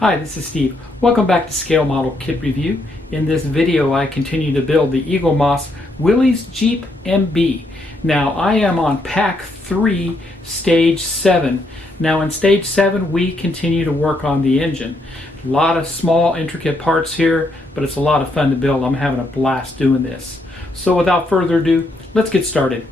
Hi, this is Steve. Welcome back to Scale Model Kit Review. In this video I continue to build the Eagle Moss Willys Jeep MB. Now I am on Pack 3, Stage 7. Now in Stage 7 we continue to work on the engine. A lot of small intricate parts here, but it's a lot of fun to build. I'm having a blast doing this. So without further ado, let's get started.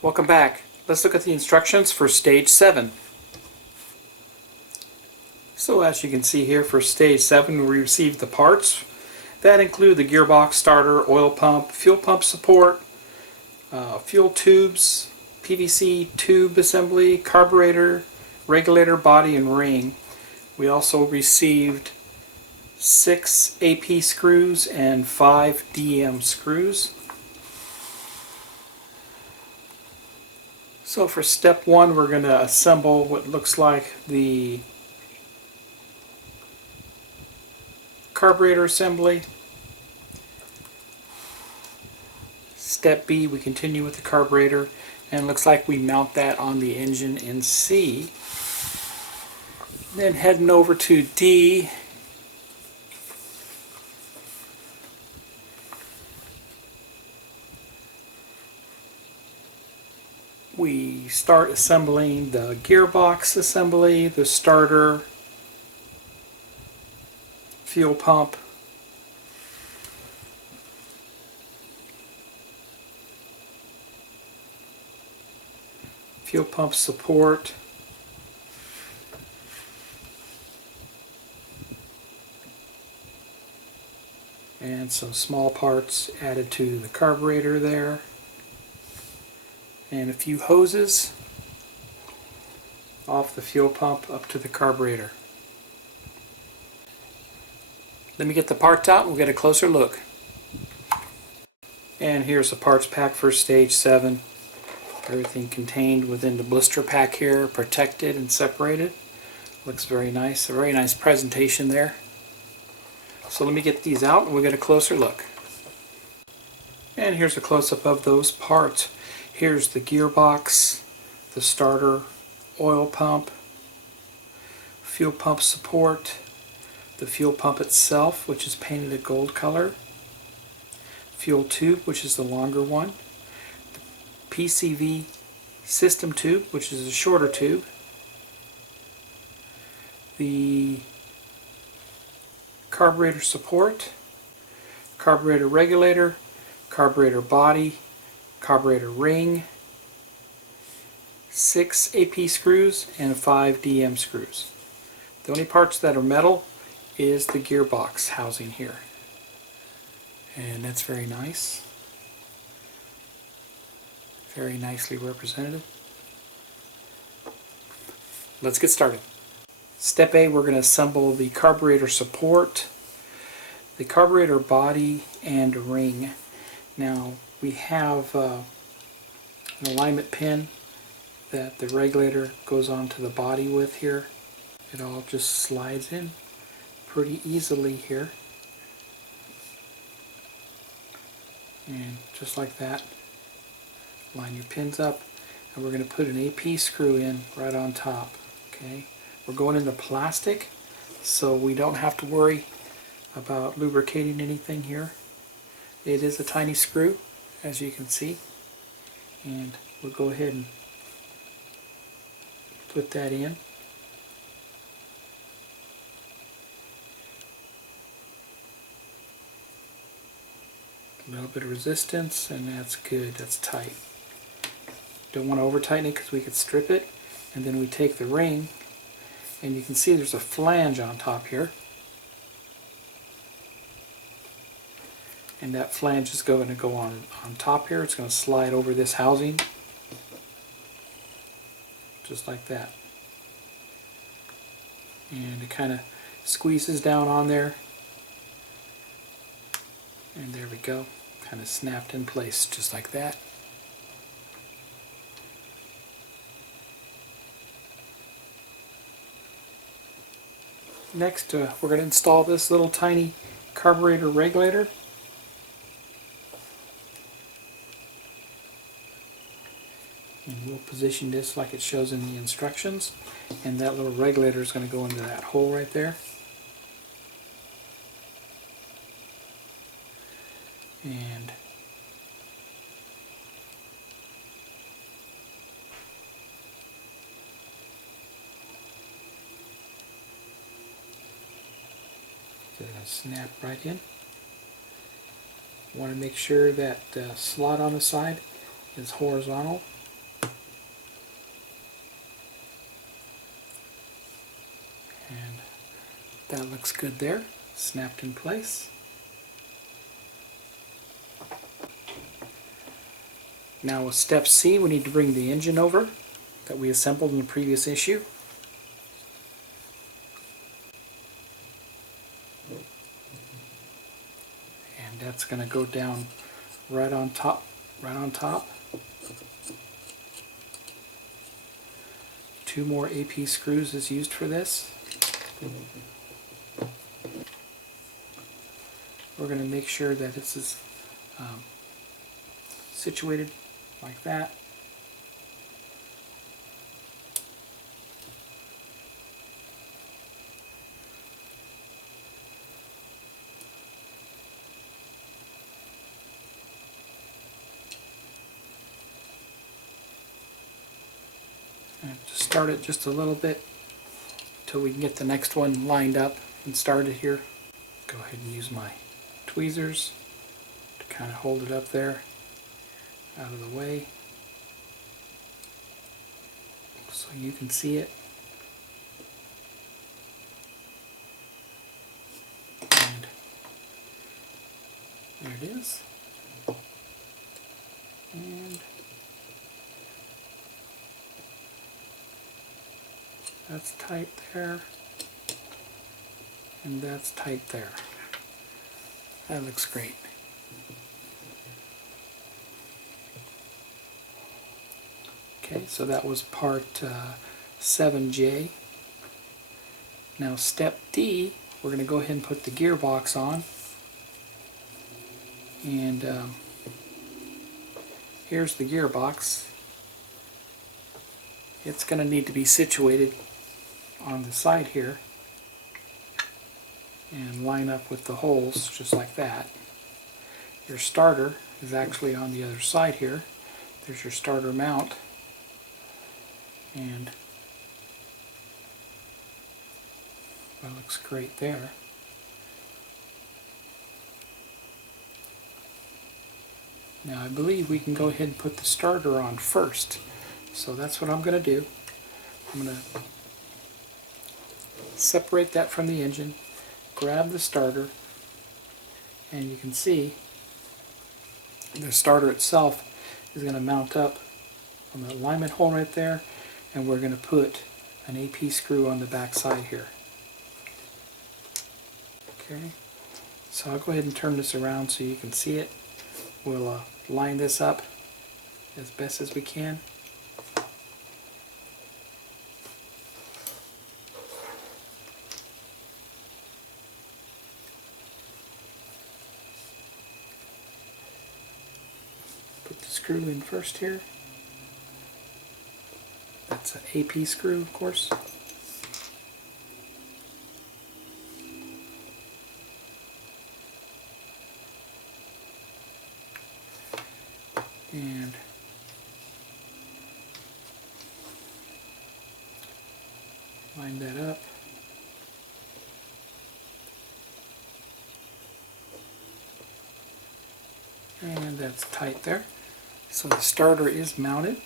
Welcome back. Let's look at the instructions for Stage 7. So as you can see here for Stage 7 we received the parts that include the gearbox, starter, oil pump, fuel pump support, fuel tubes, PVC tube assembly, carburetor, regulator, body, and ring. We also received 6 AP screws and 5 DM screws. So for step 1 we're going to assemble what looks like the carburetor assembly. Step B, we continue with the carburetor, and it looks like we mount that on the engine in C. Then heading over to D, we start assembling the gearbox assembly, the starter, fuel pump, support, and some small parts added to the carburetor there, and a few hoses off the fuel pump up to the carburetor. Let me get the parts out and we'll get a closer look. And here's the parts pack for Stage 7. Everything contained within the blister pack here, protected and separated. Looks very nice. A very nice presentation there. So let me get these out and we'll get a closer look. And here's a close-up of those parts. Here's the gearbox, the starter, oil pump, fuel pump support, the fuel pump itself, which is painted a gold color, fuel tube, which is the longer one, the PCV system tube, which is a shorter tube, the carburetor support, carburetor regulator, carburetor body, carburetor ring, 6 AP screws, and 5 DM screws. The only parts that are metal is the gearbox housing here. And that's very nice. Very nicely represented. Let's get started. Step A, we're going to assemble the carburetor support, the carburetor body, and ring. Now we have an alignment pin that the regulator goes onto the body with here. It all just slides in pretty easily here. And just like that, line your pins up, and we're going to put an AP screw in right on top. Okay, we're going into plastic, so we don't have to worry about lubricating anything here. It is a tiny screw, as you can see, and we'll go ahead and put that in. A little bit of resistance, and that's good, that's tight. Don't want to over tighten it because we could strip it. And then we take the ring And you can see there's a flange on top here. And that flange is going to go on top here. It's going to slide over this housing. Just like that. And it kind of squeezes down on there. And there we go. Kind of snapped in place just like that. Next, we're going to install this little tiny carburetor regulator. And we'll position this like it shows in the instructions. And that little regulator is going to go into that hole right there. And they're going to snap right in. Want to make sure that the slot on the side is horizontal. And that looks good there, snapped in place. Now with step C, we need to bring the engine over that we assembled in the previous issue. And that's going to go down right on top, right on top. 2 more AP screws is used for this. We're going to make sure that this is situated like that. And just start it just a little bit until we can get the next one lined up and started here. Go ahead and use my tweezers to kind of hold it up there out of the way so you can see it. And there it is. And that's tight there. And that's tight there. That looks great. Okay, so that was part 7J. Now step D, we're going to go ahead and put the gearbox on. And here's the gearbox. It's going to need to be situated on the side here and line up with the holes just like that. Your starter is actually on the other side here. There's your starter mount. And that looks great there. Now I believe we can go ahead and put the starter on first. So that's what I'm going to do. I'm going to separate that from the engine, grab the starter, and you can see the starter itself is going to mount up on the alignment hole right there, and we're going to put an AP screw on the back side here. Okay, so I'll go ahead and turn this around so you can see it. We'll line this up as best as we can. Put the screw in first here. That's an AP screw, of course. And line that up. And that's tight there. So the starter is mounted.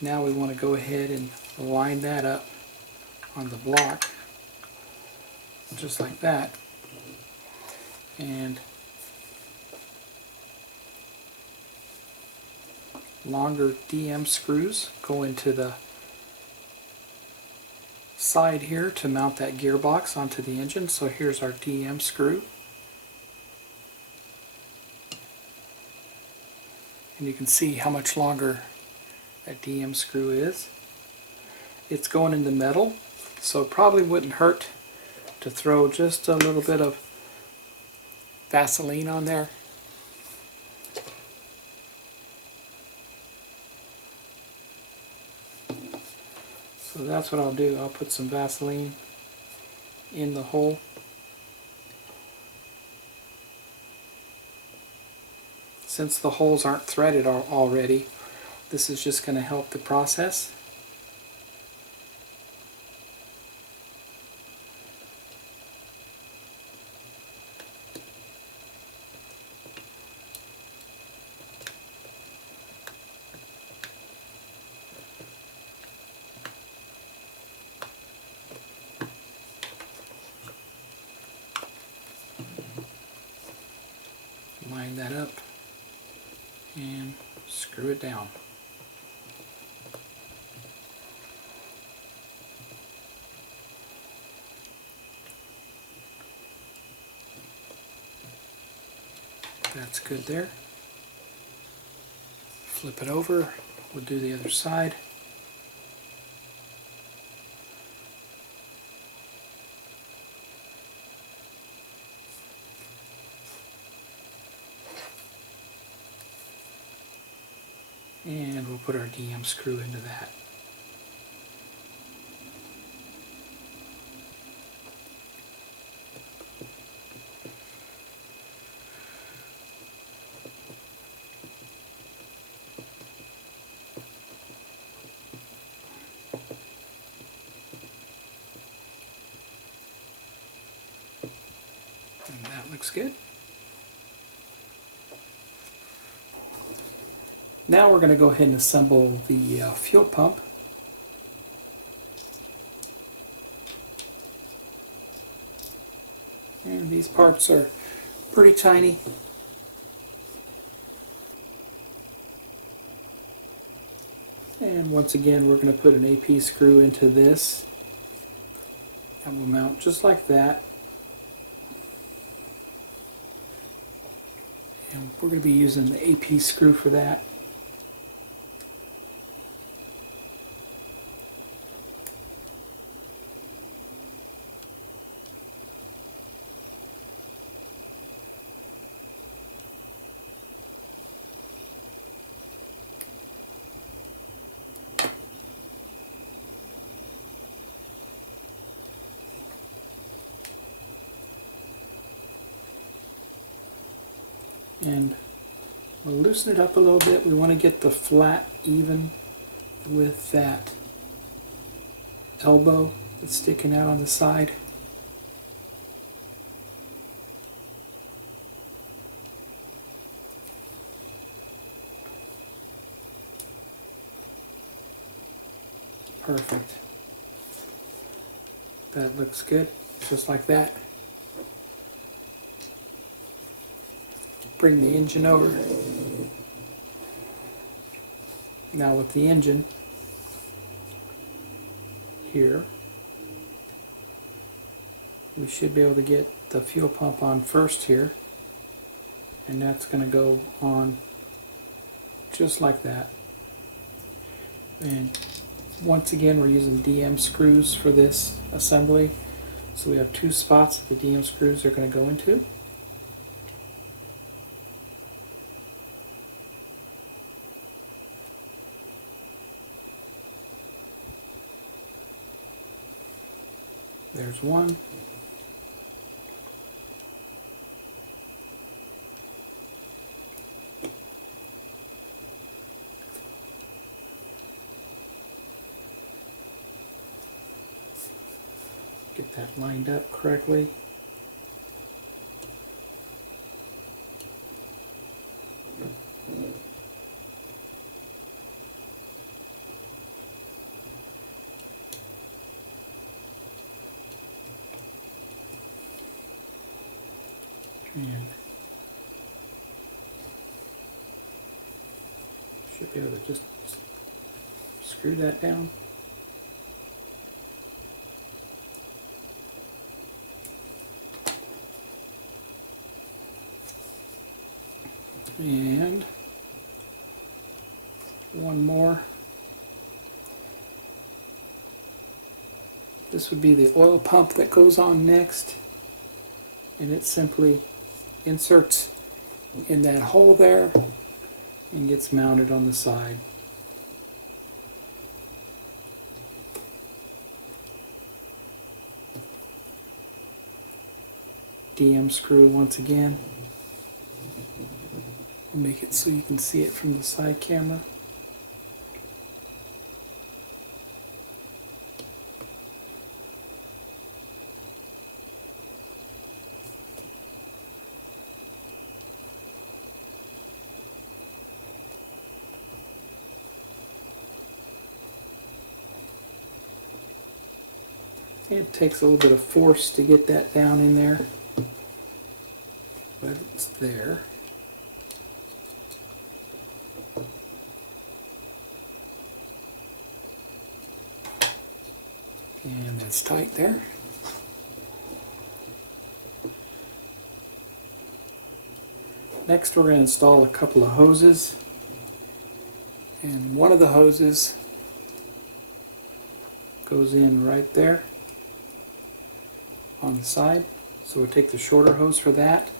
Now we want to go ahead and line that up on the block, just like that. And longer DM screws go into the side here to mount that gearbox onto the engine. So here's our DM screw. And you can see how much longer that DM screw is. It's going into metal, so it probably wouldn't hurt to throw just a little bit of Vaseline on there. So that's what I'll do. I'll put some Vaseline in the hole. Since the holes aren't threaded already, this is just going to help the process. Line that up and screw it down. That's good there. Flip it over. We'll do the other side. And we'll put our DM screw into that. And that looks good. Now we're going to go ahead and assemble the fuel pump. And these parts are pretty tiny. And once again, we're going to put an AP screw into this. And we'll mount just like that. And we're going to be using the AP screw for that. And we'll loosen it up a little bit. We want to get the flat even with that elbow that's sticking out on the side. Perfect. That looks good, just like that. Bring the engine over. Now with the engine here, we should be able to get the fuel pump on first here, and that's going to go on just like that. And once again, we're using DM screws for this assembly, so we have two spots that the DM screws are going to go into. There's one. Get that lined up correctly. And should be able to just screw that down. And one more. This would be the oil pump that goes on next, and it simply inserts in that hole there and gets mounted on the side. DM screw once again. We'll make it so you can see it from the side camera. It takes a little bit of force to get that down in there, but it's there. And that's tight there. Next we're going to install a couple of hoses, and one of the hoses goes in right there on the side. So we'll take the shorter hose for that.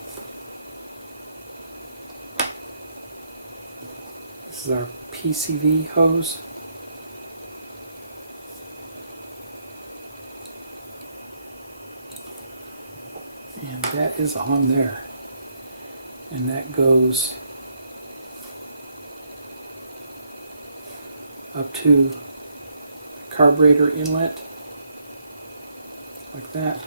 This is our PCV hose. And that is on there. And that goes up to the carburetor inlet, like that.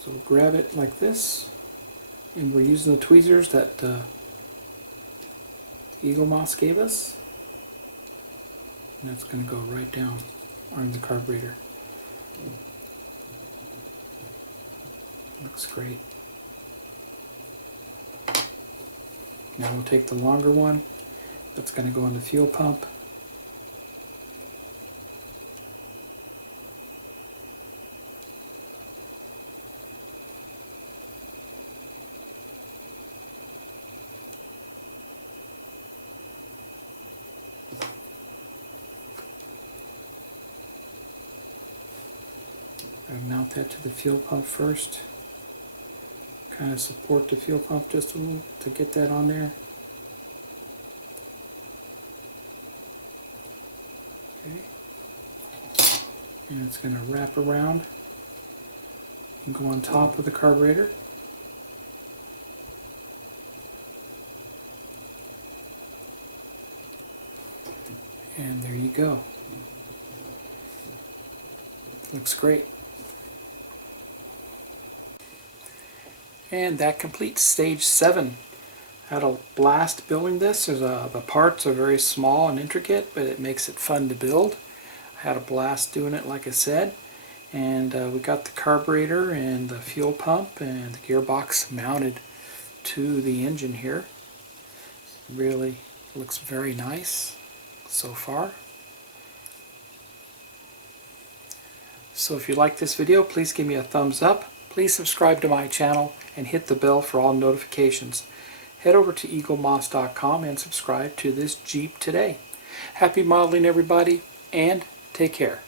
So we'll grab it like this, and we're using the tweezers that Eagle Moss gave us, and that's going to go right down on the carburetor. Looks great. Now we'll take the longer one that's going to go in the fuel pump. Mount that to the fuel pump first. Kind of support the fuel pump just a little to get that on there. Okay. And it's going to wrap around and go on top of the carburetor. And there you go. Looks great. And that completes stage 7. I had a blast building this. The parts are very small and intricate, but it makes it fun to build. I had a blast doing it, like I said. And we got the carburetor and the fuel pump and the gearbox mounted to the engine here. Really looks very nice so far. So if you like this video, please give me a thumbs up. Please subscribe to my channel and hit the bell for all notifications. Head over to eaglemoss.com and subscribe to this Jeep today. Happy modeling, everybody, and take care.